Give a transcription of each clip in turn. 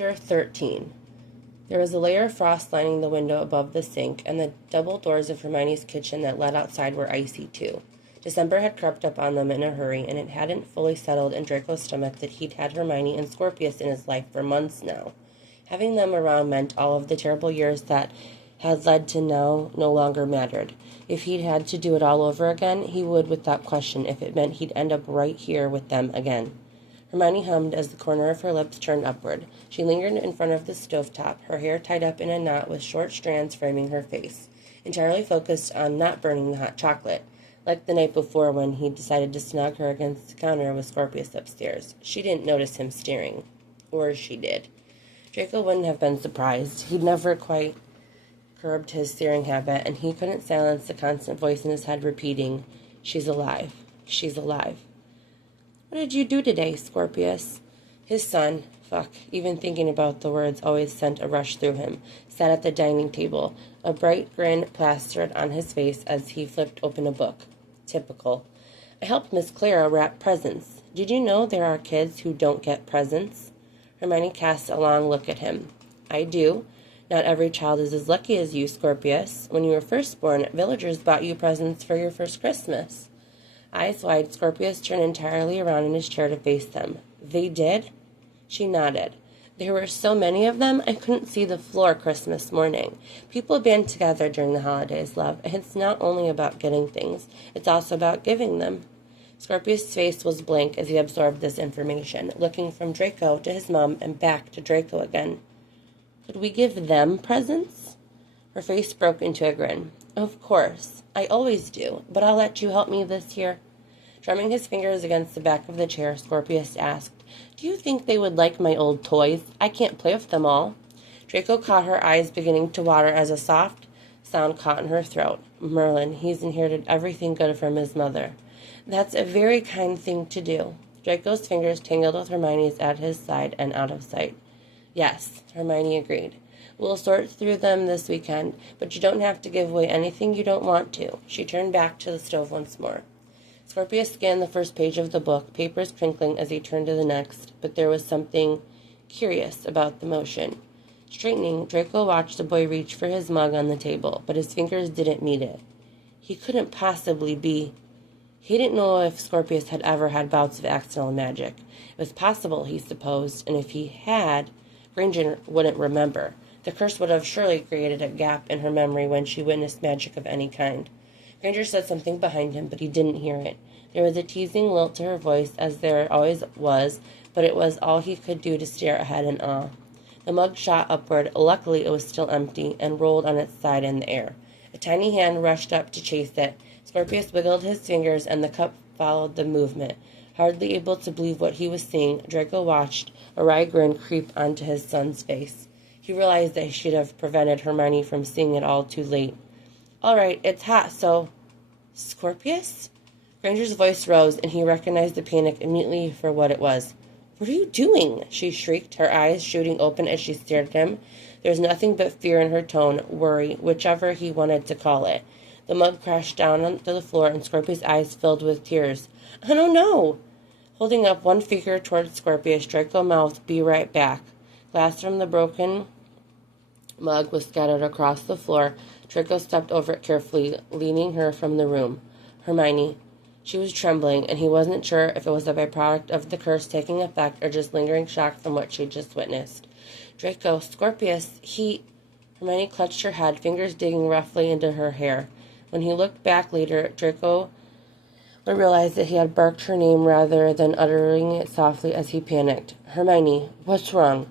Chapter 13. There was a layer of frost lining the window above the sink, and the double doors of Hermione's kitchen that led outside were icy, too. December had crept up on them in a hurry, and it hadn't fully settled in Draco's stomach that he'd had Hermione and Scorpius in his life for months now. Having them around meant all of the terrible years that had led to now no longer mattered. If he'd had to do it all over again, he would without question, if it meant he'd end up right here with them again. Hermione hummed as the corner of her lips turned upward. She lingered in front of the stovetop, her hair tied up in a knot with short strands framing her face, entirely focused on not burning the hot chocolate. Like the night before when he decided to snug her against the counter with Scorpius upstairs. She didn't notice him staring. Or she did. Draco wouldn't have been surprised. He'd never quite curbed his staring habit, and he couldn't silence the constant voice in his head repeating, "She's alive. She's alive." "What did you do today, Scorpius?" His son, even thinking about the words always sent a rush through him, sat at the dining table, a bright grin plastered on his face as he flipped open a book. Typical. "I helped Miss Clara wrap presents. Did you know there are kids who don't get presents?" Hermione cast a long look at him. "I do. Not every child is as lucky as you, Scorpius. When you were first born, villagers bought you presents for your first Christmas." Eyes wide, Scorpius turned entirely around in his chair to face them. "They did?" She nodded. "There were so many of them, I couldn't see the floor Christmas morning. People band together during the holidays, love. It's not only about getting things, it's also about giving them." Scorpius' face was blank as he absorbed this information, looking from Draco to his mom and back to Draco again. "Could we give them presents?" Her face broke into a grin. "Of course. I always do, but I'll let you help me this year." Drumming his fingers against the back of the chair, Scorpius asked, "Do you think they would like my old toys? I can't play with them all." Draco caught her eyes beginning to water as a soft sound caught in her throat. "Merlin, he's inherited everything good from his mother." "That's a very kind thing to do." Draco's fingers tangled with Hermione's at his side and out of sight. "Yes," Hermione agreed. "We'll sort through them this weekend, but you don't have to give away anything you don't want to." She turned back to the stove once more. Scorpius scanned the first page of the book, papers crinkling as he turned to the next, but there was something curious about the motion. Straightening, Draco watched the boy reach for his mug on the table, but his fingers didn't meet it. He couldn't possibly be... He didn't know if Scorpius had ever had bouts of accidental magic. It was possible, he supposed, and if he had, Granger wouldn't remember. The curse would have surely created a gap in her memory when she witnessed magic of any kind. Granger said something behind him, but he didn't hear it. There was a teasing lilt to her voice, as there always was, but it was all he could do to stare ahead in awe. The mug shot upward. Luckily, it was still empty, and rolled on its side in the air. A tiny hand rushed up to chase it. Scorpius wiggled his fingers, and the cup followed the movement. Hardly able to believe what he was seeing, Draco watched a wry grin creep onto his son's face. He realized that he should have prevented Hermione from seeing it all too late. "All right, it's hot, so..." "Scorpius?" Granger's voice rose, and he recognized the panic immediately for what it was. "What are you doing?" she shrieked, her eyes shooting open as she stared at him. There was nothing but fear in her tone, worry, whichever he wanted to call it. The mug crashed down onto the floor, and Scorpius' eyes filled with tears. "I don't know." Holding up one finger towards Scorpius, Draco mouthed, "Be right back." Glass from the broken mug was scattered across the floor. Draco stepped over it carefully, leading her from the room. "Hermione." She was trembling, and he wasn't sure if it was a byproduct of the curse taking effect or just lingering shock from what she'd just witnessed. "Draco, Scorpius, he..." Hermione clutched her head, fingers digging roughly into her hair. When he looked back later, Draco would realize that he had barked her name rather than uttering it softly as he panicked. "Hermione, what's wrong?"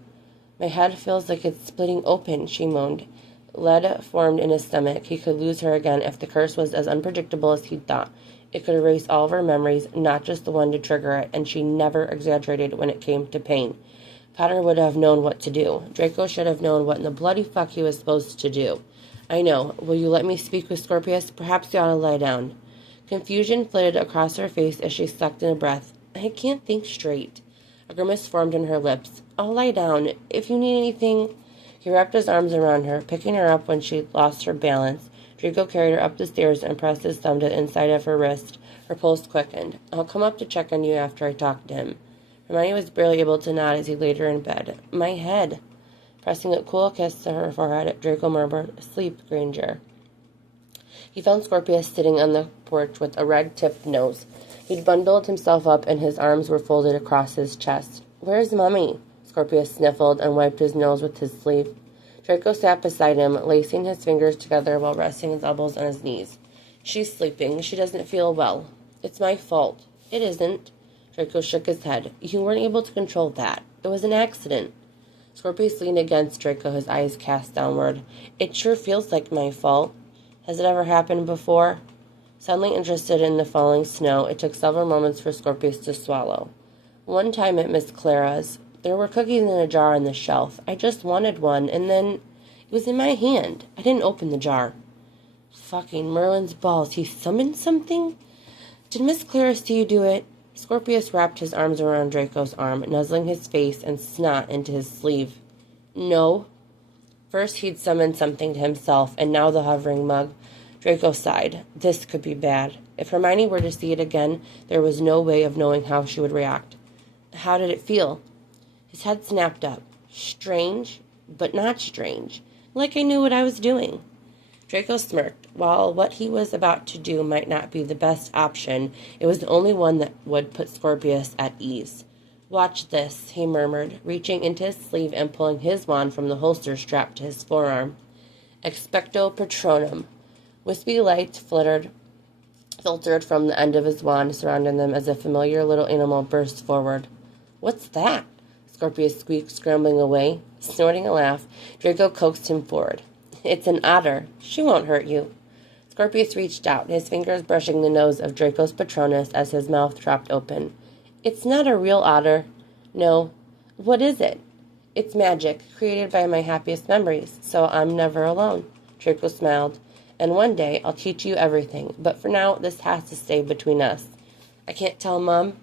"My head feels like it's splitting open," she moaned. Lead formed in his stomach. He could lose her again if the curse was as unpredictable as he'd thought. It could erase all of her memories, not just the one to trigger it, and she never exaggerated when it came to pain. Potter would have known what to do. Draco should have known what in the bloody fuck he was supposed to do. "I know. Will you let me speak with Scorpius? Perhaps you ought to lie down." Confusion flitted across her face as she sucked in a breath. "I can't think straight." A grimace formed on her lips. "I'll lie down. If you need anything..." He wrapped his arms around her, picking her up when she lost her balance. Draco carried her up the stairs and pressed his thumb to the inside of her wrist. Her pulse quickened. "I'll come up to check on you after I talk to him." Hermione was barely able to nod as he laid her in bed. My head. Pressing a cool kiss to her forehead, Draco murmured, Sleep, Granger. He found Scorpius sitting on the porch with a red-tipped nose. He'd bundled himself up and his arms were folded across his chest. Where's Mummy? Scorpius sniffled and wiped his nose with his sleeve. Draco sat beside him, lacing his fingers together while resting his elbows on his knees. She's sleeping. She doesn't feel well. It's my fault. It isn't. Draco shook his head. You weren't able to control that. It was an accident. Scorpius leaned against Draco, his eyes cast downward. It sure feels like my fault. Has it ever happened before? Suddenly interested in the falling snow, it took several moments for Scorpius to swallow. One time at Miss Clara's, there were cookies in a jar on the shelf. I just wanted one, and then it was in my hand. I didn't open the jar. Fucking Merlin's balls. He summoned something? Did Miss Clara see you do it? Scorpius wrapped his arms around Draco's arm, nuzzling his face and snot into his sleeve. No. First he'd summoned something to himself, and now the hovering mug. Draco sighed. This could be bad. If Hermione were to see it again, there was no way of knowing how she would react. How did it feel? His head snapped up. Strange, but not strange. Like I knew what I was doing. Draco smirked. While what he was about to do might not be the best option, it was the only one that would put Scorpius at ease. Watch this, he murmured, reaching into his sleeve and pulling his wand from the holster strapped to his forearm. Expecto Patronum. Wispy lights filtered from the end of his wand, surrounding them as a familiar little animal burst forward. What's that? Scorpius squeaked, scrambling away. Snorting a laugh, Draco coaxed him forward. It's an otter. She won't hurt you. Scorpius reached out, his fingers brushing the nose of Draco's Patronus as his mouth dropped open. It's not a real otter. No. What is it? It's magic, created by my happiest memories, so I'm never alone. Draco smiled. And one day I'll teach you everything, but for now this has to stay between us. I can't tell Mum.